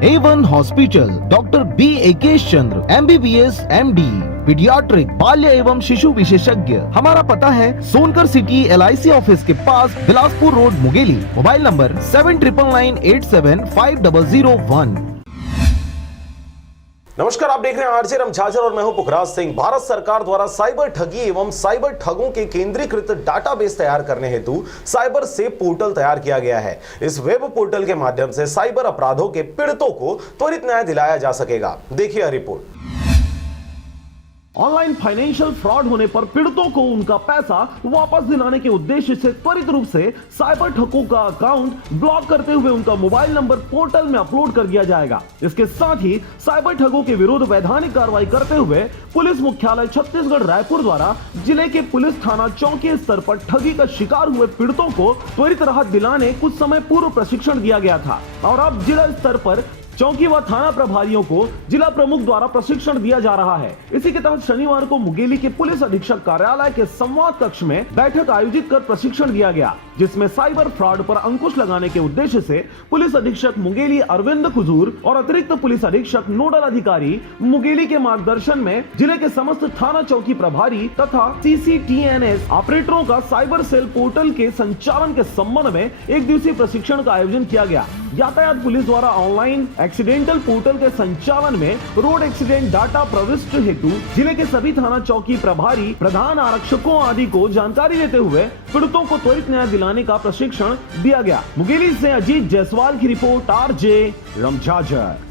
A1 hospital, doctor B एकेश चंद्र, MBBS MD, paediatric, बाल्य एवं शिशु विशेषज्ञ। हमारा पता है सोनकर सिटी LIC ऑफिस के पास, Bilaspur road, Mungeli. Mobile number 7999875001। नमस्कार, आप देख रहे हैं आरजे रमझाझर और मैं हूं पुखराज सिंह। भारत सरकार द्वारा साइबर ठगी एवं साइबर ठगों के केंद्रीकृत डाटाबेस तैयार करने हेतु साइबर सेफ पोर्टल तैयार किया गया है। इस वेब पोर्टल के माध्यम से साइबर अपराधों के पीड़ितों को त्वरित न्याय दिलाया जा सकेगा। देखिए यह रिपोर्ट। ऑनलाइन फाइनेंशियल फ्रॉड होने पर पीड़ितों को उनका पैसा वापस दिलाने के उद्देश्य से त्वरित रूप से साइबर ठगों का अकाउंट ब्लॉक करते हुए उनका मोबाइल नंबर पोर्टल में अपलोड कर दिया जाएगा। इसके साथ ही साइबर ठगों के विरुद्ध वैधानिक कार्रवाई करते हुए पुलिस मुख्यालय छत्तीसगढ़ रायपुर द्वारा जिले के पुलिस थाना चौकी स्तर पर ठगी का शिकार हुए पीड़ितों को त्वरित राहत दिलाने कुछ समय पूर्व प्रशिक्षण दिया गया था और अब जिला स्तर पर चौकी व थाना प्रभारियों को जिला प्रमुख द्वारा प्रशिक्षण दिया जा रहा है। इसी के तहत शनिवार को मुंगेली के पुलिस अधीक्षक कार्यालय के संवाद कक्ष में बैठक आयोजित कर प्रशिक्षण दिया गया, जिसमें साइबर फ्रॉड पर अंकुश लगाने के उद्देश्य से पुलिस अधीक्षक मुंगेली अरविंद खुजूर और अतिरिक्त पुलिस अधीक्षक नोडल अधिकारी मुंगेली के मार्गदर्शन में जिले के समस्त थाना चौकी प्रभारी तथा CCTNS ऑपरेटरों का साइबर सेल पोर्टल के संचालन के संबंध में एक दिवसीय प्रशिक्षण का आयोजन किया गया। यातायात पुलिस द्वारा ऑनलाइन एक्सीडेंटल पोर्टल के संचालन में रोड एक्सीडेंट डाटा प्रविष्ट हेतु जिले के सभी थाना चौकी प्रभारी, प्रधान आरक्षकों आदि को जानकारी देते हुए पीड़ितों को त्वरित न्याय दिलाने का प्रशिक्षण दिया गया। मुंगेली से अजीत जायसवाल की रिपोर्ट, आरजे रमझाझर।